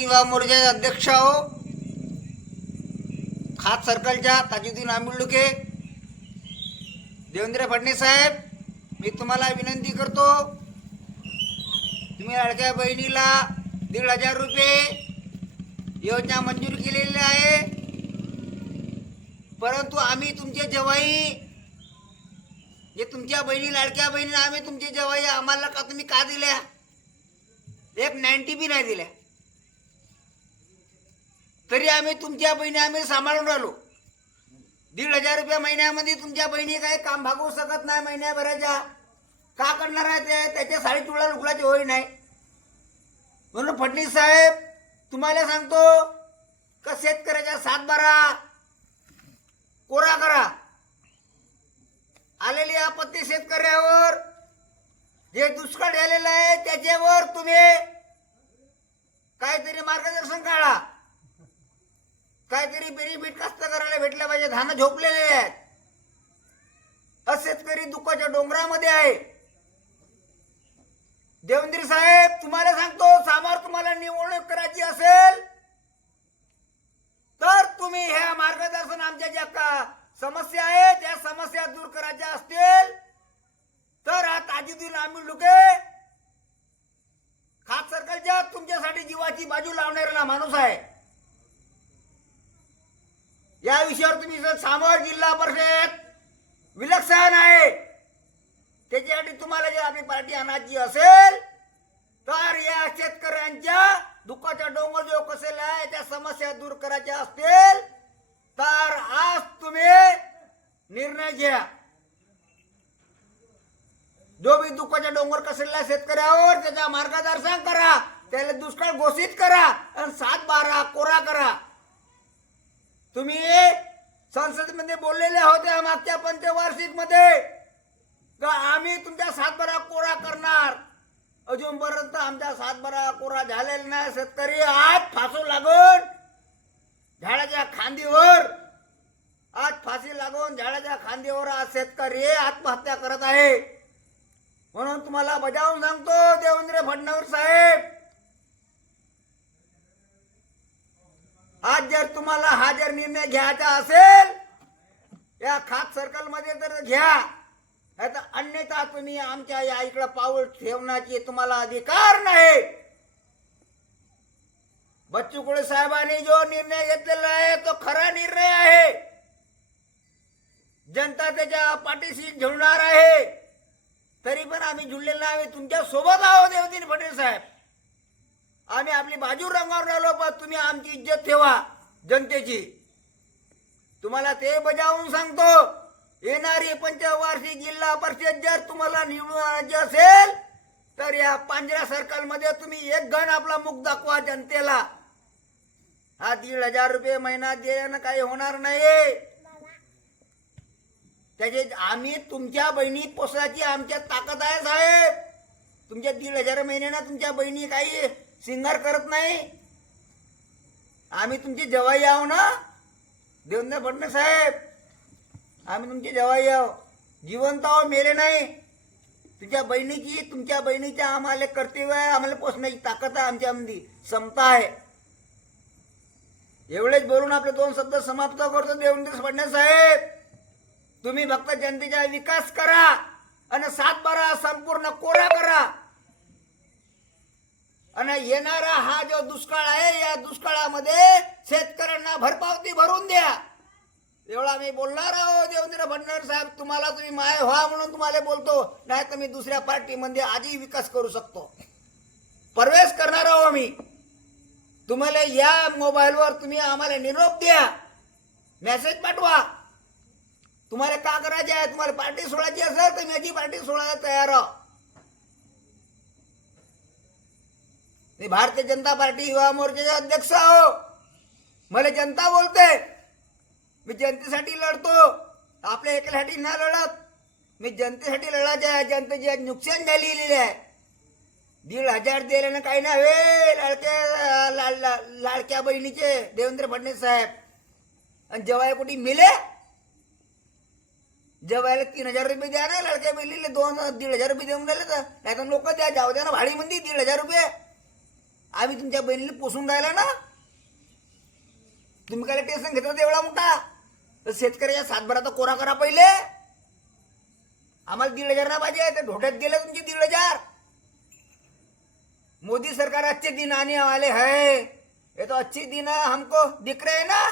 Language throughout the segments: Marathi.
युवा मोर्चाचे अध्यक्ष आहो. खात सर्कलच्या ताजुद्दीन आंबुलुके देवेंद्र फडणवीस साहेब मी तुम्हाला विनंती करतो तुम्ही लाडक्या बहिणीला दीड हजार रुपये योजना मंजूर केलेली आहे. परंतु आम्ही तुमचे जवाई जे तुमच्या बहिणी लाडक्या बहिणीला आम्ही तुमचे जवाई आम्हाला का तुम्ही का दिल्या? एक नाईन्टी बी नाही दिल्या. तरी आम्ही तुमच्या बहिणी आम्ही सांभाळून राहिलो. दीड हजार रुपये महिन्यामध्ये तुमच्या बहिणी काही काम भागवू शकत नाही महिन्याभराच्या. का करणार आहे ते? त्याच्या साडी तुळा लुकडाची होई नाही. म्हणून फडणवीस साहेब तुम्हाला सांगतो का शेतकऱ्याच्या सातबारा कोरा करा. आलेली आपत्ती शेतकऱ्यावर जे दुष्काळ झालेलं आहे त्याच्यावर तुम्ही काहीतरी मार्गदर्शन काढा. काहीतरी बेनिफिट कास्तकाराला भेटलं पाहिजे? धानं झोपलेले आहेत. असेच शेतकरी दुःखाच्या डोंगरामध्ये आहे. देवेंद्र साहेब तुम्हाला सांगतो सामोर तुम्हाला निवडणूक करायची असेल तर तुम्ही ह्या मार्गदर्शन आमच्या ज्या का समस्या आहेत त्या समस्या दूर करायच्या असतील तर हा ताजुद्दीन आम्ही लुके खात सर्कलच्या तुमच्यासाठी जीवाची बाजू लावणारा माणूस आहे. या विषयावर तुम्ही जर सामोर जिल्हा परिषद विलक्षण आहे. त्याच्यासाठी तुम्हाला जर आपली पार्टी आणायची असेल तर या शेतकऱ्यांच्या दुःखाच्या डोंगर जो कसेला आहे त्या समस्या दूर करायच्या असतील तर आज तुम्ही निर्णय घ्या. जो बी दुःखाच्या डोंगर कसेला शेतकऱ्यावर त्याचा मार्गदर्शन करा त्याला दुष्काळ घोषित करा आणि सात बारा कोरा करा. तुम्ही संसदेमध्ये बोललेले होते मागच्या पंचवार्षिकमध्ये का आम्ही तुमच्या सातबारा कोरा करणार? अजूनपर्यंत आमच्या सातबारा कोरा झालेला नाही. शेतकरी आज फासू लागून झाडाच्या खांदीवर आज फाशी लागून झाडाच्या खांदीवर आज शेतकरी आत्महत्या करत आहे. म्हणून तुम्हाला बजावून सांगतो देवेंद्र फडणवीस साहेब आज जर तुम्हाला हा जर निर्णय घ्यायचा असेल या खास सर्कलमध्ये तर घ्या. नाही तर अन्यथा तुम्ही आमच्या या इकडं पाऊल ठेवण्याची तुम्हाला अधिकार नाही. बच्चू कुळे साहेबांनी जो निर्णय घेतलेला आहे तो खरा निर्णय आहे. जनता त्याच्या पाठीशी झुलणार आहे. तरी पण आम्ही झुललेलो आम्ही तुमच्यासोबत आहोत देवतीन फडणवीस साहेब. आम्ही आपली बाजू रंगावर राहिलो पण तुम्ही आमची इज्जत ठेवा जनतेची. तुम्हाला ते बजावून सांगतो येणारी पंचवार्षिक जिल्हा परिषद जर तुम्हाला निवडून आणायची असेल तर या पांजरा सर्कलमध्ये तुम्ही एक गण आपला मुख दाखवा जनतेला. हा दीड हजार रुपये महिना देणं काही होणार नाही त्याचे आम्ही तुमच्या बहिणी पोसायची आमच्या ताकद आहे साहेब. तुमच्या दीड हजार महिन्यानं तुमच्या बहिणी काही सिंगार करत नाही. आम्ही तुमची जवाई आहो ना. देवेंद्र फडणवीस साहेब आम्ही तुमची जवाई आहो. जिवंत आहो मेले नाही. तुझ्या बहिणीची तुमच्या बहिणीच्या आम्हाला कर्तव्य आहे आम्हाला पोचण्याची ताकद आहे आमच्यामध्ये समता आहे. एवढेच बोलून आपले दोन शब्द समाप्त करतो देवेंद्र फडणवीस साहेब. तुम्ही फक्त जनतेचा विकास करा आणि सातबारा संपूर्ण कोरा करा. आणि येणारा हा जो दुष्काळ आहे या दुष्काळामध्ये शेतकऱ्यांना भरपावती भरून द्या. एवढा मी बोलणार आहो देवेंद्र फडणवीस साहेब तुम्हाला तुम्ही माय व्हा म्हणून तुम्हाला बोलतो नाही तर मी दुसऱ्या पार्टीमध्ये आजही विकास करू शकतो. प्रवेश करणार आहो आम्ही तुम्हाला या मोबाईलवर तुम्ही आम्हाला निरोप द्या. मेसेज पाठवा. तुम्हाला का करायचे आहे तुम्हाला पार्टी सोडायची असेल तर माझी पार्टी सोडायला तयार आहो. मी भारतीय जनता पार्टी युवा मोर्चाचे अध्यक्ष आहो. मला जनता बोलते. मी जनतेसाठी लढतो. आपल्या एकल्यासाठी ना लढत. मी जनतेसाठी लढायचे आहे. जनतेची आज नुकसान झालेली आहे. दीड हजार दिल्यानं काही नाही. वे लाडक्या ला- लाडक्या बहिणीचे देवेंद्र फडणवीस साहेब. आणि जेव्हा कुठे मिले? जेवायला तीन हजार रुपये द्या ना लडक्या बहिणीला दोन दीड हजार रुपये देऊन राहिले तर. नाही तर लोक द्या. जाऊ द्या ना भाडीमध्ये दीड हजार रुपये. आम्ही तुमच्या बहिणीला पोसून राहिला ना? तुम्ही काय टेन्शन घेतलं एवढा मोठा? तर शेतकऱ्याच्या सातभराचा तर कोरा करा पहिले. आम्हाला दीड हजार ना पाहिजे तर ढोट्यात गेले तुमचे दीड हजार. मोदी सरकार अच्छे दिन आने वाले है ये तो अच्छी दिन है हमको दिख रहे ना?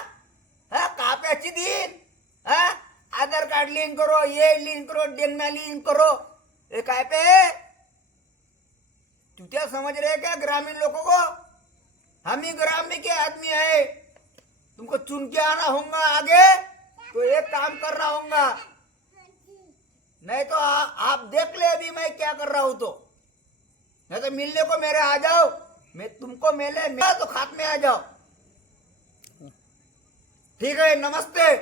हाँ कहाँ पे अच्छी दिन. हाँ आधार कार्ड लिंक करो ये लिंक करो डेंगना लिंक करो. ये काय पे? क्या समझ रहे क्या ग्रामीण लोगों को? हम ही ग्राम में के आदमी है। तुमको चुन के आना होगा आगे तो एक काम करना होगा। नहीं तो आ, आप देख ले अभी मैं क्या कर रहा हूँ तो। नहीं तो मिलने को मेरे आ जाओ। मैं तुमको मिले मैं तो खात में आ जाओ। ठीक है नमस्ते।